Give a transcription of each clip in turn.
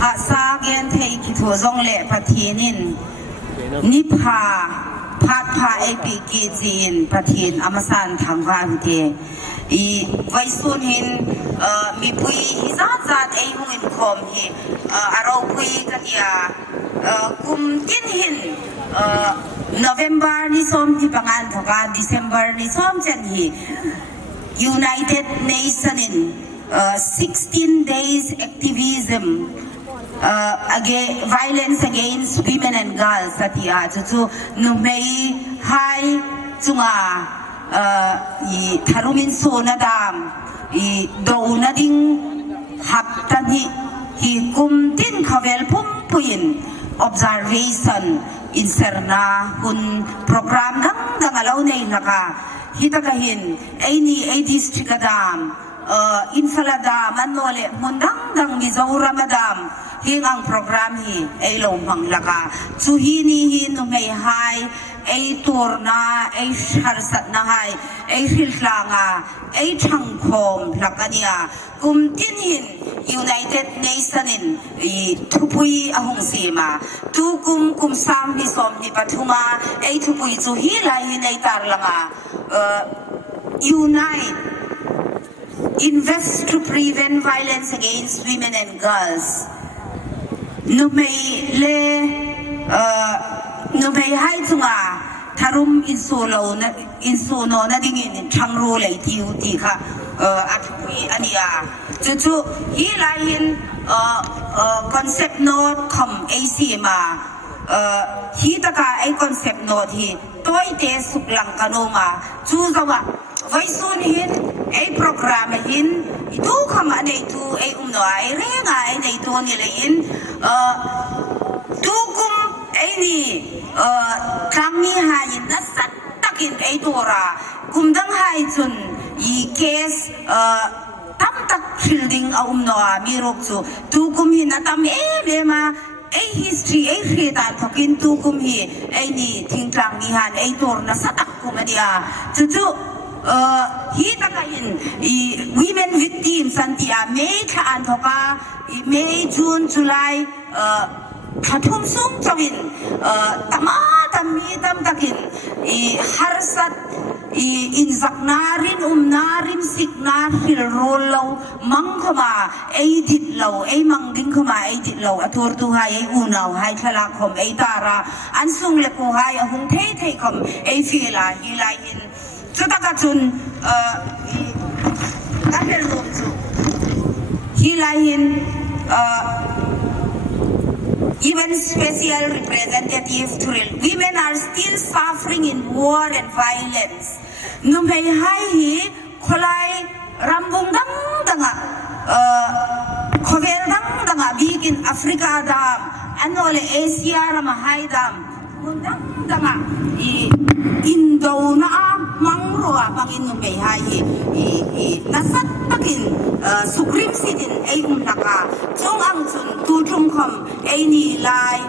หาซาเกนเทกิทัวซงเละปะทีนินนิพาพัดพาไอปีกีจีนปะทีนอมสันทางวันเทอีไว้ส่วนหินมีปุยฮิซาจัดไอหุ่นคอมฮีอารมณ์ปุยกันยากุมกินหินNovember นี่ส้มที่ปังอันทว่า December นี่ส้มจันฮี United Nations in 16 days activism against violence against women and girls สัตยาจู่ๆนุ่มไม่ให้จุงอาอีทารุมินโซนาดามอีโดนาดิงหับตันฮีกุมตินขวเวลพุ่มพุยน observation in serna hun program dang alaw nei naka hita kahin ai ni ai district adam infalada manole mundang mizoram madam hingang program hi ai lom hang laka chu hi ni hi no mai hai ai turna ai harsat na hai ai hilanga ai thangkhom lakania kum tin hin United Nations in tupui ahong sima tu kum sam ni som ni patuma ai tupui chu hi lai hi nei tar langa unite invest to prevent violence against women and girls no may hai chunga tharum insuno na dingin thangro lai tiu ti kha athui ania chu hi lain concept note kham ac ma hi taka ai concept note hi toy te suklang kanoma chu zawa vai sun hin ai program hin tu kham anei tu ai no ai renga ai nei tu ni lein tu kum ai ni tlang ni hain na sat takin ai tora kum dang hai chun i case tam tak building a no mi rok chu tu kum hin atam le ma ai history ai khita thokin tu kum hi ai ni thing tlang ni han ai tor na satak kum adia chu hi takain women victims santia May kha an thoka May June July khathum sum chawin tam takin harsat in zaknarin narin sikna fil rollo mangkhama edit lo ai mangding khama edit lo athur tu hai ai unaw hai thala khom ai tara an sung le ko hai ahung thei khom ai fila hi lai in chutaka chun kapel lom chu hi lai in even special representative to women are still suffering in war and violence numai hai hi kholai rambung danga khovel danga bigin Africa dam anole Asia rama hai dam danga Indo na mangro pangin numai hai nasat takin sukrim sidin ay naka chong ang chun tu chung khom ay ni lai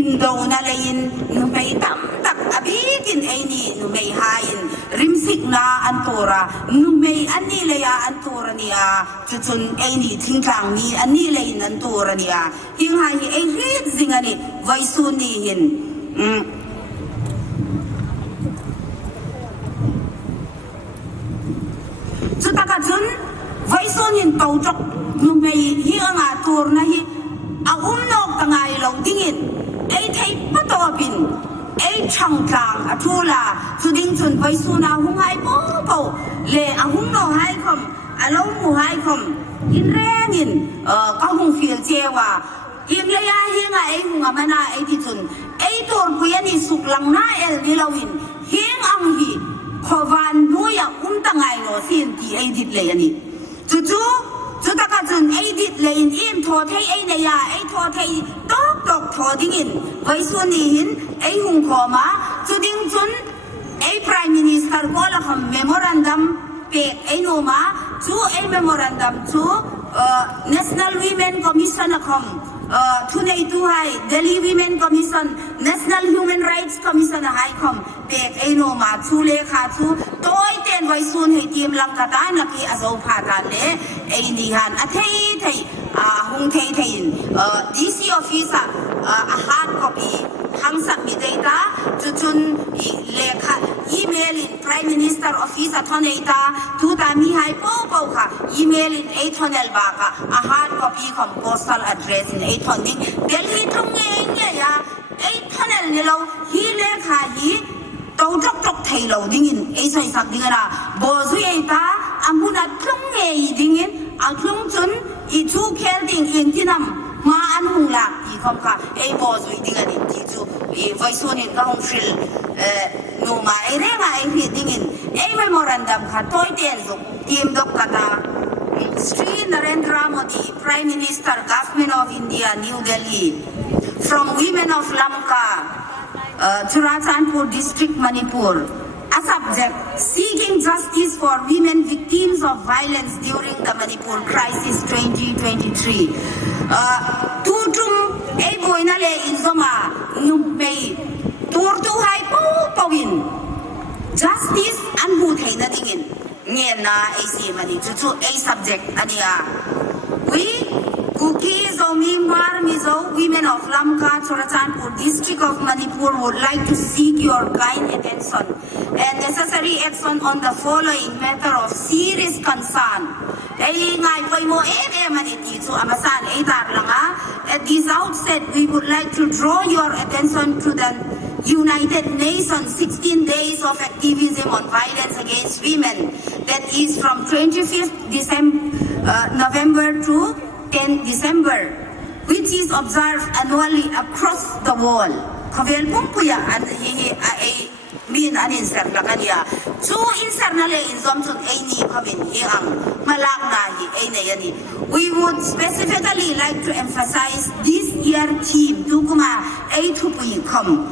Indo na lain numai tam tak abigin ay ni numai hain rimsik na antora numai ani laya antora niya chuchun ay ni tingkang ni ani lain antora niya hing hai ay rit zingani vaisun nihin taka chun vaisun hin tau chok numai hi anga tur na hi nok tangai lo dingin ai thei patopin ai changtang athula chuding chun vaisuna hungai po le ahung no hai khom alo mu hai khom in rengin ka hung fil chewa im le ya hi nga ai hunga mana ai ti chun ai tur puyani suklang na el ni lawin hing ang hi khovan nuya tangai no sin ti ai dit le ani chu taka chun ai dit le in tho thei ai na ya ai tho thei tok tho ding in vai su ni hin ai hung khoma chu ding chun ai prime minister ko la kham memorandum pe ai no ma chu ai memorandum chu national women commission kham thunei tu hai Delhi women commission national human rights commission hai kham pe ai no ma chu le kha chu toy te len vai sun he team lang kata na ki azo phatan le ei ni han a thei hung thei in DC office a hard copy hang submit data chun lekha email in prime minister office athoneta tu ta mi hai po kha email in a thonel ba ka a hard copy from postal address in a thoning Delhi thong nge ya a thonel ni lo hi lekha hi tau tok thai lo ding in a sai sak ding ra bo zu ye ta amuna thong nge ding in a thong chun I chu khel ding in tinam ma an hung la I khom kha a bo zu ding ani ti chu I voice on in ka hong shil no ma a re nga a hi ding in a memorandum kha toy ten zu team dok kata Sri Narendra Modi Prime Minister Government of India New Delhi from women of Lamka Churachandpur district Manipur a subject seeking justice for women victims of violence during the Manipur crisis 2023 tutum e boina le inzoma numei turtu hai powin justice anbu theina dingin ngen na AC mani chu a subject ania we Kuki Zomi Mar Mizo women of Lamka Churachandpur district of Manipur would like to seek your kind attention and necessary action on the following matter of serious concern. At this outset, we would like to draw your attention to the United Nations 16 days of activism on violence against women that is from 25th November to 10 December, which is observed annually across the world. Kavel pumpuya and he mean an insert lakania. Two insernale in Zomton Aini Kamin Yang Malakna Aini. We would specifically like to emphasize this year theme Tukuma A2P come.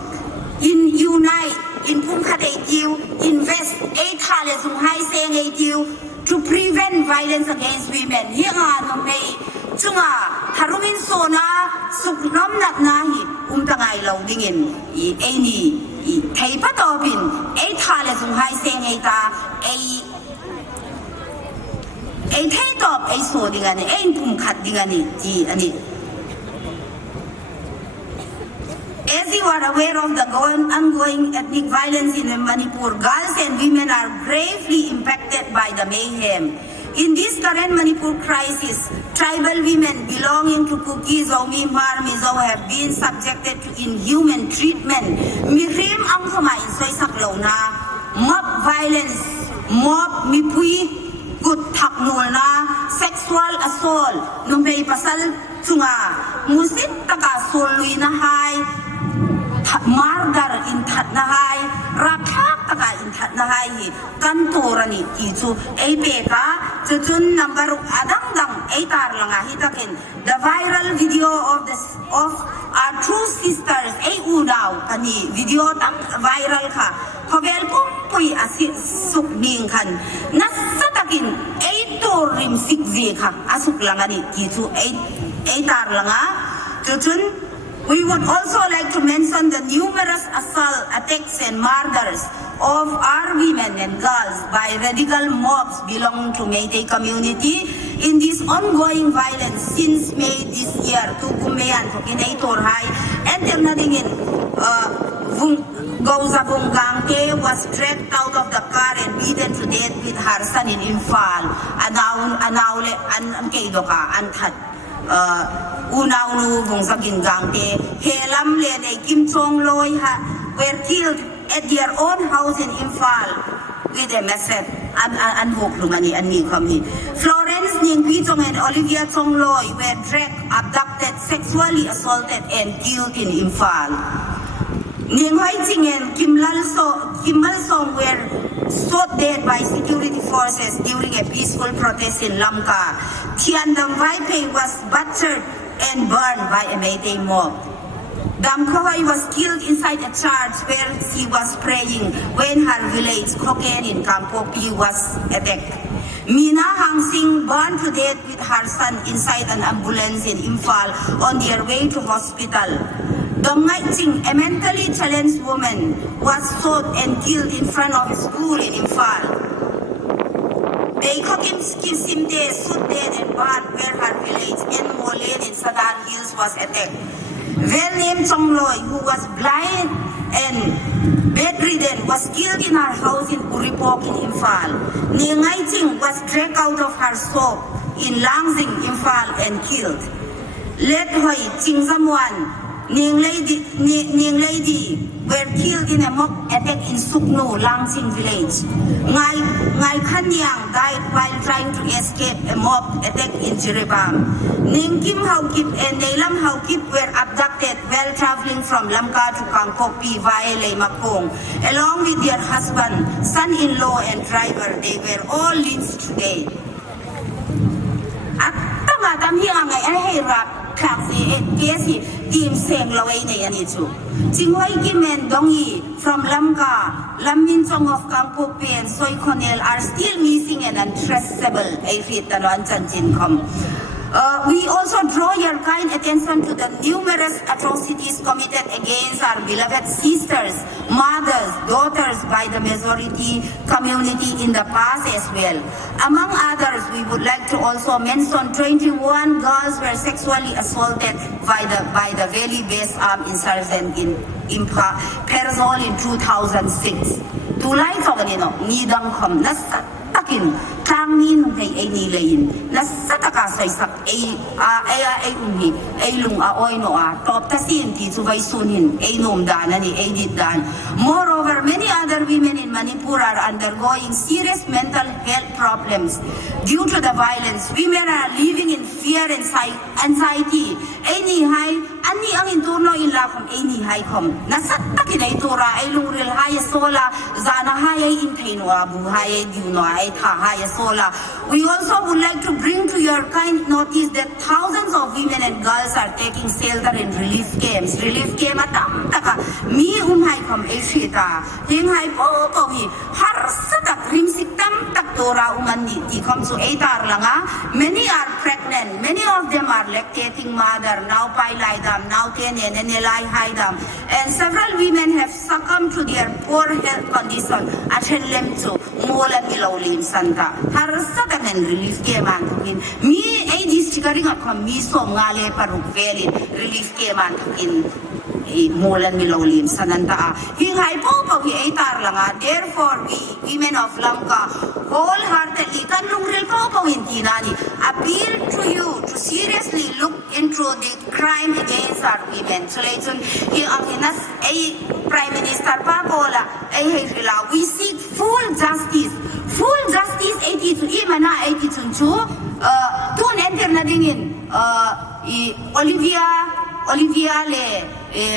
In unite, in Punkade deal, invest 8 Halesum High saying a deal to prevent violence against women. Here are May Chunga Harumin Sona Sukram Nahi Tangay Loadingin Aini Tapatopin 8 Halesum High saying a Tatop a Sodingani, a Pumkat Dingani, As you are aware of the ongoing ethnic violence in Manipur, girls and women are gravely impacted by the mayhem. In this current Manipur crisis, tribal women belonging to Kuki, Zomi, Mar, Mizo have been subjected to inhuman treatment. Mirim ang kamay soy saklaw na mob violence, mob mipui, good taknul na, sexual assault, nung may pasal tunga, musit taka soloy na hay, Margar in Tatnahai, Rapak Taka in Tatnahai, Kantorani, Titu, Epeka, Tutun number Adangdang, Etar Langahitakin, the viral video of our two sisters, Eunau, Kani, video tang viral ka, Hovel Pumpuy Asit Sukning Kan, Nasatakin, Eitorim Sikvika, Asuk Langani, Titu, Etar Langa, Tutun. We would also like to mention the numerous assault, attacks and murders of our women and girls by radical mobs belonging to Meitei community in this ongoing violence since May this year. Tukumayan, Tukinator High, and Ternadingin, Gauza Bungangke was dragged out of the car and beaten to death with her son in Imphal, Anaule, Ankedoka, Anthat. Unaunu Bungsagin Gangte, Helam Lene Kim Chong Loi were killed at their own house in Imphal with a message and Lumani and Nikami. Florence Ning Chong and Olivia Chong Loi were dragged, abducted, sexually assaulted and killed in Imphal. Ning Hoi Ching and Kim Mal Song were shot dead by security forces during a peaceful protest in Lamka. Tian Dam Vai Pei was butchered and burned by a Meitei mob. Dam Kohoi was killed inside a church where she was praying when her village, Kroken in Kampopi, was attacked. Mina Hang Sing burned to death with her son inside an ambulance in Imphal on their way to hospital. Dong Ngai Ching, a mentally challenged woman, was shot and killed in front of a school in Imphal. Beikhogim Simde Sudden and Ban where her village in Molen in Sadan Hills was attacked. Well named Chongloi, who was blind and bedridden, was killed in her house in Uripok in Imphal. Niangay Ting was dragged out of her soap in Langsing, Imphal and killed. Let Hoi Chingzamwan, Ning Lady were killed in a mock attack in Suknu, Langsing village. Ngai Kanyang died while trying to escape a mob attack in Jiribam. Ning Kim Haukip and Neilam Haukip were abducted while traveling from Lamka to Kangpopi via Leimakong. Along with their husband, son-in-law and driver, they were all lynched today. At tamatam hiyang ay hirap taxi kesi team seng laway na yan ito. Chingway Kimen Dongi from Lamka, Lammin Chong of Kangpopi and Soy Cornell are still missing and untraceable. We also draw your kind attention to the numerous atrocities committed against our beloved sisters, mothers, daughters by the majority community in the past as well. Among others, we would like to also mention 21 girls were sexually assaulted by the Valley-based armed insurgent in Perzol in 2006. Tulay sa kanino, ngidang kom takin tang min kay ay nilayin nasataka sa isak ay unhi ay lung aoy no top tasin ti subay sunin ay nom dana ni ay didan. Moreover, many other women in Manipur are undergoing serious mental health problems due to the violence. Women are living in fear and anxiety. Any high ani ang inturno ilakom any high kom nasatakin ay tura ay luril haya sola zana haya intino abu haya diuno ay ta haya sola. We also would like to bring to your kind notice that thousands of women and girls are taking shelter in relief camps. Relief camp atam taka mi umhay kom eshita ting hay po hi harsatak rimsik tam tak tora umani ti kom so etar langa. Many are pregnant, many of them are lactating mother now pailay dam now tenen and elay haidam, and several women have succumbed to their poor health condition at Henlemcho Mola Milaulim Santa harsatak and relief camp antukin mi ay distrikaring ako mi so ngale parukvelin relief camp antukin Molan Milaulim Sananta hinghay po hi etar langa. Therefore we women of Lamka wholeheartedly kanlungril po hintinani appeal to you to seriously look into the crime against our women. So later ang hinas ay Prime Minister Papola ay hila we seek full justice ay dito imana ay dito tun enter na dingin Olivia le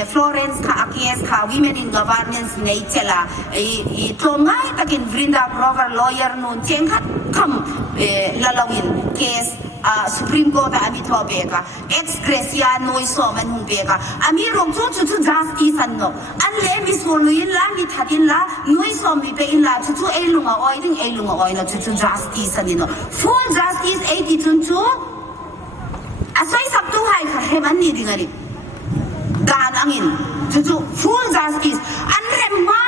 Florence ka Akies ka women in governance ngay tela ito ngay takin Vrinda Grover lawyer nun chengkat kam lalawin case Supreme Court amito beka ex gracia noy so man hung beka amirong chu justice anno anle misuluin la ni thatin la noy so mi pe in la chu elunga oy na chu justice anino full justice 82 asoy sabtu hay ka heman ni dingari ganangin chu full justice anrema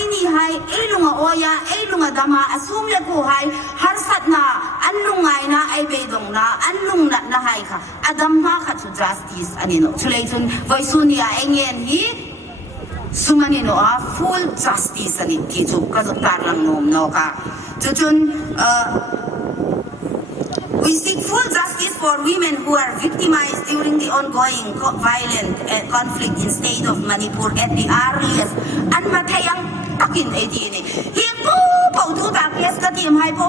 any hay elunga oya elunga dama asumle ko hay harsat na anlungay na ay bedong na anlung na hay ka adam ha ka chu justice anino chulaytun voisunia engen hi sumanino full justice anit kichu kazuktar lang nom no ka chuchun we seek full justice for women who are victimized during the ongoing violent conflict in state of Manipur at the earliest. An matayang takin ay dini. Himpo po tuta kes ka tim hay po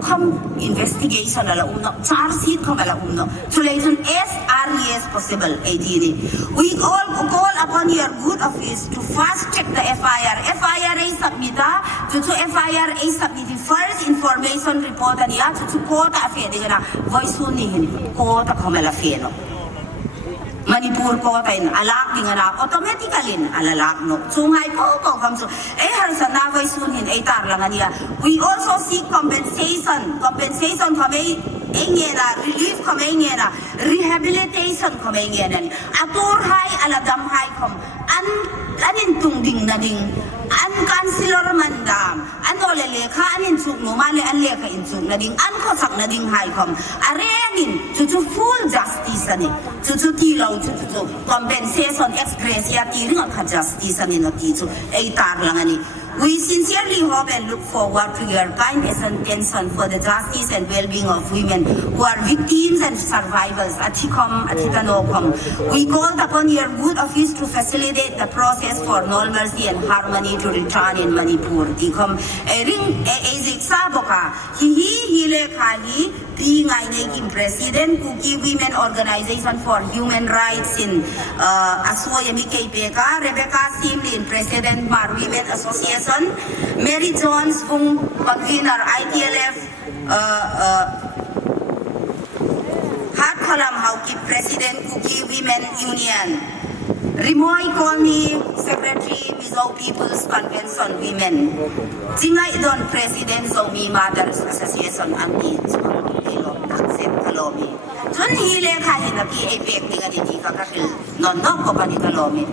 come investigation ala uno charge sheet kom ala uno. Solution as early as possible ay dini. We all call upon your good office to fast check the FIR. FIR ay submita to FIR ay submit the first information report niya to quota affair na voice hunihin quota komela feno Manipur quota in alak dingana automatically alalak no sungay po kamso harsa na voice hunin ay tar lang niya. We also seek compensation kami engena relief kami engena rehabilitation kami engena atur hay aladam hay kom anin tung ding na ding an councilor mandam an ole lekha anin chuk no male an lekha in chuk na ding an ko sak na ding hai khom arengin chu full justice ani chu ti lo chu compensation ex gratia ti ring of justice ani no ti chu ei tar lang ani. We sincerely hope and look forward to your kind attention for the justice and well-being of women who are victims and survivors. Atikom, Atikanokom. We called upon your good office to facilitate the process for normalcy and harmony to return in Manipur. Tikom, ring ezik saboka. Hile kahi. Pre-Ngai President Kuki Women Organization for Human Rights in Aswoyami Kpeka, Rebecca Simlin, President Mar Women Association, Mary Jones, convener ITLF, Hat Kalam Hauki, President Kuki Women Union, Rimoy Komi, Secretary Mizo People's Convention Women, Jingai Don President Zomi Mothers Association Amni, Kalomi. Chun hile kahi na ki epek ni ganiti kakakil non ko pa ni Kalomi.